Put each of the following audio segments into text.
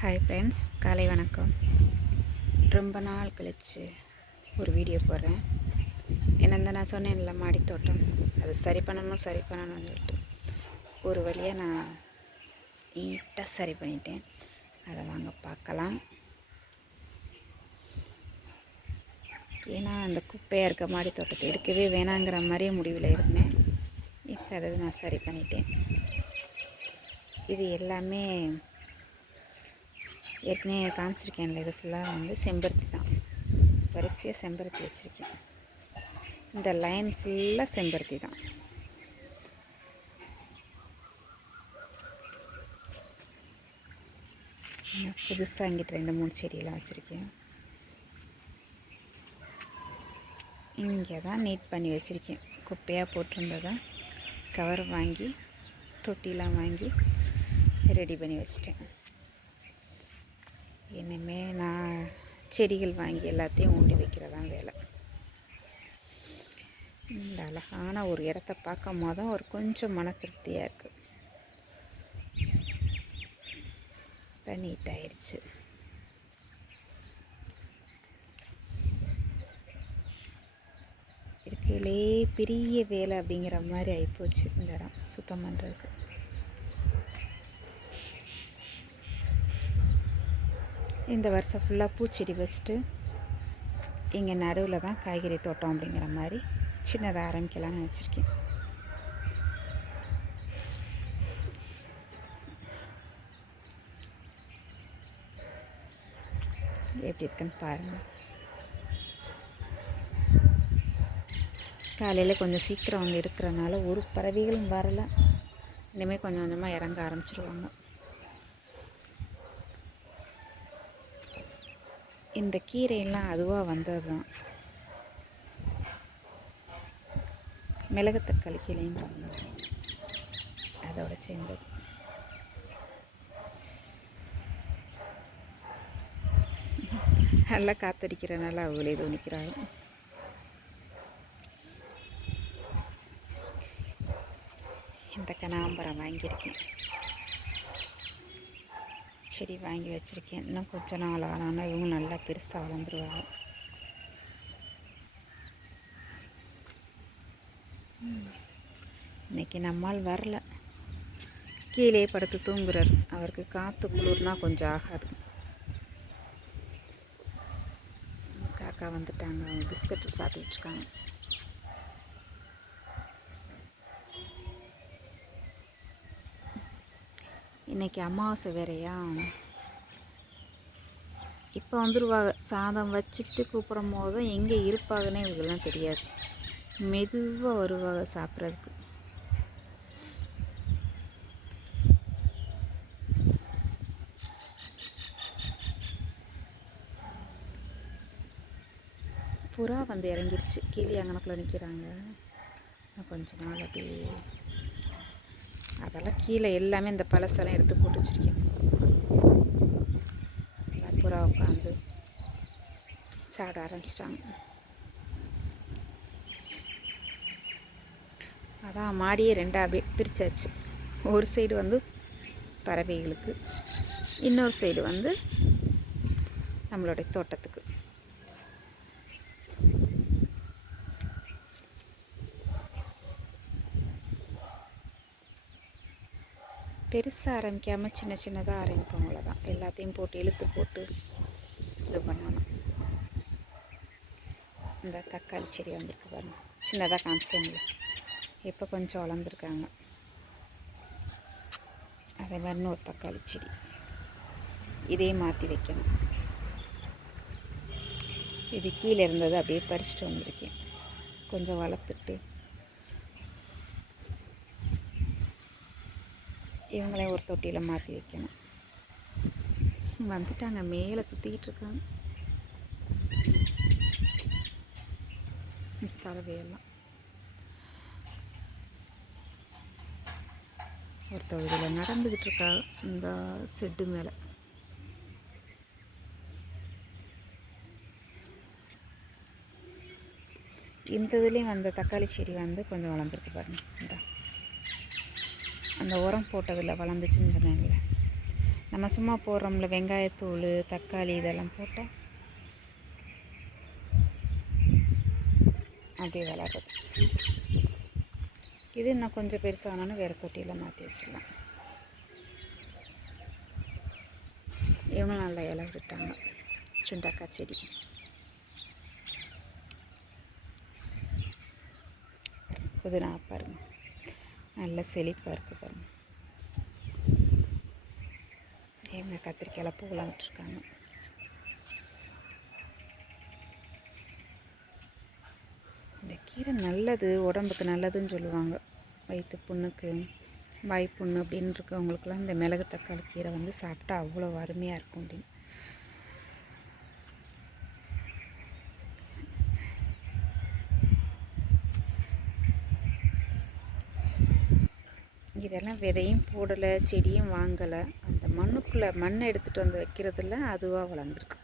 Hi friends, காலை வணக்கம். ரொம்ப நாள் கழித்து ஒரு வீடியோ போடுறேன். என்னென்ன நான் சொன்னேன்ல மாடி தோட்டம், அது சரி பண்ணணும்னு சொல்லிட்டு ஒரு வழியாக நான் நீட்டாக சரி பண்ணிட்டேன். அதை வாங்க பார்க்கலாம். ஏன்னா அந்த குப்பையாக இருக்க மாடி தோட்டத்தை எடுக்கவே வேணாங்கிற மாதிரியே முடிவில் இருந்தேன். இப்போ அதை நான் சரி பண்ணிட்டேன். இது எல்லாமே ஏற்கனவே காமிச்சிருக்கேன்ல, இது ஃபுல்லாக செம்பருத்தி தான். வரிசையாக செம்பருத்தி வச்சுருக்கேன். இந்த லைன் ஃபுல்லாக செம்பருத்தி தான். புதுசாக இங்கிட்ட 2-3 செடியெல்லாம் வச்சுருக்கேன். இங்கே தான் நீட் பண்ணி வச்சுருக்கேன். குப்பையாக போட்டிருந்ததான் கவர் வாங்கி தொட்டிலாம் வாங்கி ரெடி பண்ணி வச்சிட்டேன். இனிமேல் நான் செடிகள் வாங்கி எல்லாத்தையும் ஊண்டி வைக்கிறதான் வேலை. இந்த அழகான ஒரு இடத்த பார்க்கும் போதும் ஒரு கொஞ்சம் மன திருப்தியாக இருக்குது. இப்போ நீட்டாகிடுச்சு. இருக்கையிலே பெரிய வேலை அப்படிங்கிற மாதிரி ஆகிப்போச்சு இந்த இடம் சுத்தம் பண்ணுறதுக்கு. இந்த வருஷம் ஃபுல்லாக பூச்செடி வச்சுட்டு இங்கே நடுவில் தான் காய்கறி தோட்டம் அப்படிங்கிற மாதிரி சின்னதாக ஆரம்பிக்கலான்னு வச்சுருக்கேன். எப்படி இருக்குன்னு பாருங்கள். காலையில் கொஞ்சம் சீக்கிரம் வந்து இருக்கிறனால ஒரு பறவைகளும் வரலை. இனிமேல் கொஞ்சம் கொஞ்சமாக இறங்க ஆரம்பிச்சிருவாங்க. இந்த கீரையெல்லாம் அதுவாக வந்தது தான். மிளகு தக்காளி கீரையும் வந்தது, அதோடு சேர்ந்தது. நல்லா காத்தடிக்கிறனால அவங்களே தோணிக்கிறாங்க. இந்த கனகாம்பரம் வாங்கியிருக்கேன், செடி வாங்கி வச்சுருக்கேன். இன்னும் கொஞ்சம் நாள் ஆனால் இவங்க நல்லா பெருசாக வளர்ந்துருவாங்க. இன்றைக்கி நம்மால் வரல, கீழே படுத்து தூங்குறார். அவருக்கு காற்று குளிர்னா கொஞ்சம் ஆகாது. காக்கா வந்துட்டாங்க, அவங்க பிஸ்கட்டு சாப்பிட்டுருக்காங்க. இன்றைக்கி அமாவாசை வேறையா, இப்போ வந்துடுவாங்க. சாதம் வச்சுட்டு கூப்பிடும் போது எங்கே இருப்பாங்கன்னே இவங்கெல்லாம் தெரியாது. மெதுவாக வருவாங்க சாப்பிட்றதுக்கு. புறா வந்து இறங்கிருச்சு, கீழே அங்கனக்குள்ள நிற்கிறாங்க. கொஞ்ச நாள் அப்படி அதெல்லாம் கீழே எல்லாமே இந்த பழசெல்லாம் எடுத்து போட்டு வச்சுருக்கேன். புறா உட்காந்து சாப்பிட ஆரம்பிச்சிட்டாங்க. அதான் மாடியே ரெண்டாக பிரித்தாச்சு. ஒரு சைடு வந்து பறவைகளுக்கு, இன்னொரு சைடு வந்து நம்மளுடைய தோட்டத்துக்கு. பெருசாக ஆரம்பிக்காமல் சின்ன சின்னதாக ஆரம்பிப்போம், அவ்வளோதான். எல்லாத்தையும் போட்டு இழுத்து போட்டு இது பண்ணணும். இந்த தக்காளி செடி வந்திருக்கு பாருங்கள், சின்னதாக காமிச்சேங்களே, இப்போ கொஞ்சம் வளர்ந்துருக்காங்க. அதே மாதிரி ஒரு தக்காளி செடி இதே மாற்றி வைக்கணும். இது கீழே இருந்தது அப்படியே பறிச்சுட்டு வந்திருக்கேன். கொஞ்சம் வளர்த்துட்டு இவங்களையும் ஒரு தொட்டியில் மாற்றி வைக்கணும். வந்துட்டாங்க, மேலே சுற்றிக்கிட்டு இருக்காங்க பறவையெல்லாம். ஒரு தொகுதியில் நடந்துக்கிட்டு இருக்கா இந்த செட்டு மேலே. இந்த இதுலேயும் வந்த தக்காளி செடி வந்து கொஞ்சம் வளர்ந்துருக்கு பாருங்கள். இந்த அந்த உரம் போட்டதில் வளர்ந்துச்சுன்னு சொன்னேன்ல, நம்ம சும்மா போடுறோம்ல வெங்காயத்தூள், தக்காளி இதெல்லாம் போட்டால் அப்படி வளருது. இது இன்னும் கொஞ்சம் பெருசானாலும் வேறு தொட்டியில் மாற்றி வச்சிடலாம். இவங்களும் நல்லா இலை விட்டாங்க. சுண்டக்காய் செடி புதினா பாருங்கள், நல்ல செழிப்பாக இருக்குது பாருங்கள். எங்கள் கத்திரிக்காயில் பூவெல்லாம் விட்டுருக்காங்க. இந்த கீரை நல்லது, உடம்புக்கு நல்லதுன்னு சொல்லுவாங்க. வயிற்று புண்ணுக்கு, வாய்ப்புண்ணு அப்படின்னு இருக்கவங்களுக்குலாம் இந்த மிளகு தக்காளி கீரை வந்து சாப்பிட்டா அவ்வளோ அருமையாக இருக்கும் அப்படின்னு. இதெல்லாம் விதையும் போடலை, செடியும் வாங்கலை. அந்த மண்ணுக்குள்ளே மண்ணை எடுத்துகிட்டு வந்து வைக்கிறதுல அதுவாக வளர்ந்துருக்கு.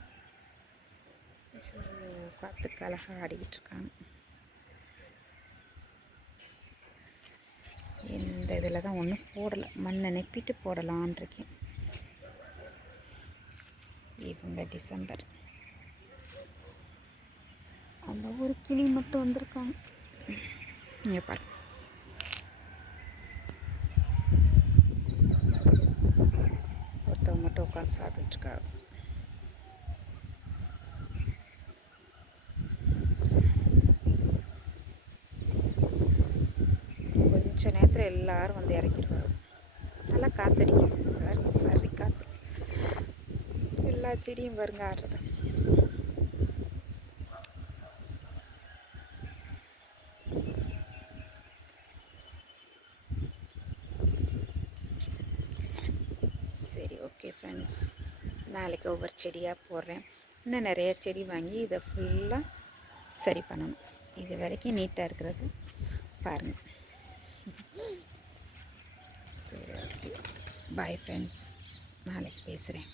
காற்றுக்கு அழகாக ஆடிக்கிட்டு இருக்காங்க. இந்த இதில் தான் ஒன்றும் போடலை, மண்ணை நெப்பிட்டு போடலான் இருக்கேன். இவங்க டிசம்பர் அந்த ஒரு கிளி மட்டும் வந்திருக்காங்க. நீங்கள் பாருங்க, ஒருத்தவங்க மட்டும் உட்காந்து சாப்பிட்டுருக்காங்க. கொஞ்ச நேரத்தில் எல்லோரும் வந்து இறக்கிடுவாங்க. நல்லா காற்றடிக்கும், சரி காற்று. எல்லா செடியும் வருங்க ஆடுறது. சரி, ஓகே ஃப்ரெண்ட்ஸ், நாளைக்கு ஒவ்வொரு செடியாக போடுறேன். இன்னும் நிறைய செடி வாங்கி இதை ஃபுல்லாக சரி பண்ணணும். இது வரைக்கும் நீட்டாக இருக்கிறது பாருங்கள். சரி, ஓகே, பாய் ஃப்ரெண்ட்ஸ், நாளைக்கு பேசுகிறேன்.